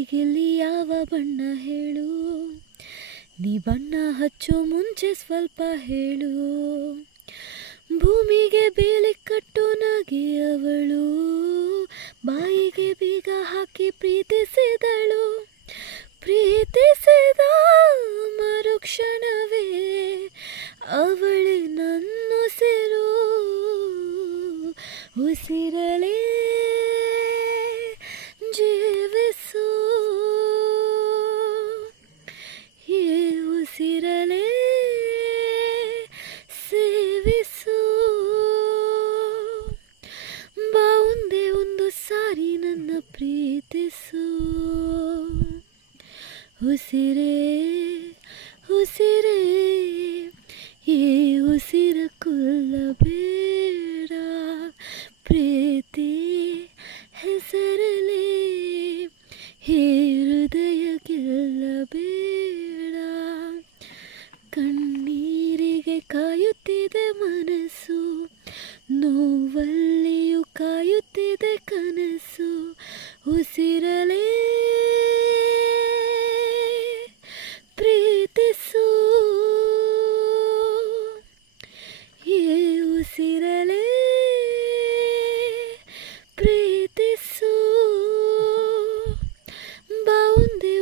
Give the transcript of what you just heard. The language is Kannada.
ಪ್ರೀತಿಗಿಲ್ಲಿ ಯಾವ ಬಣ್ಣ ಹೇಳು? ನೀ ಬಣ್ಣ ಹಚ್ಚೋ ಮುಂಚೆ ಸ್ವಲ್ಪ ಹೇಳು. ಭೂಮಿಗೆ ಬೇಲಿ ಕಟ್ಟು ನಗೆ ಅವಳು. ಬಾಯಿಗೆ ಬೀಗ ಹಾಕಿ ಪ್ರೀತಿಸಿದಳು. ಪ್ರೀತಿಸಿದ ಮರುಕ್ಷಣವೇ ಅವಳೆ ನನ್ನುಸಿರು ಉಸಿರಲೇ ಪ್ರೀತಿಸು ಉಸಿರೇ ಉಸಿರೇ, ಈ ಉಸಿರ ಕುಲ್ಲ ಬೇಡ ಪ್ರೀತಿ ಹೆಸರಲೇ ಈ ಹೃದಯ ಗೆಲ್ಲಬೇಡ. ಕಣ್ಣೀರಿಗೆ ಕಾಯುತ್ತಿದೆ ಮನಸ್ಸು. ಹಸಿರಲೇ ಪ್ರೀತಿಸು. ಬಾವುಂದಿ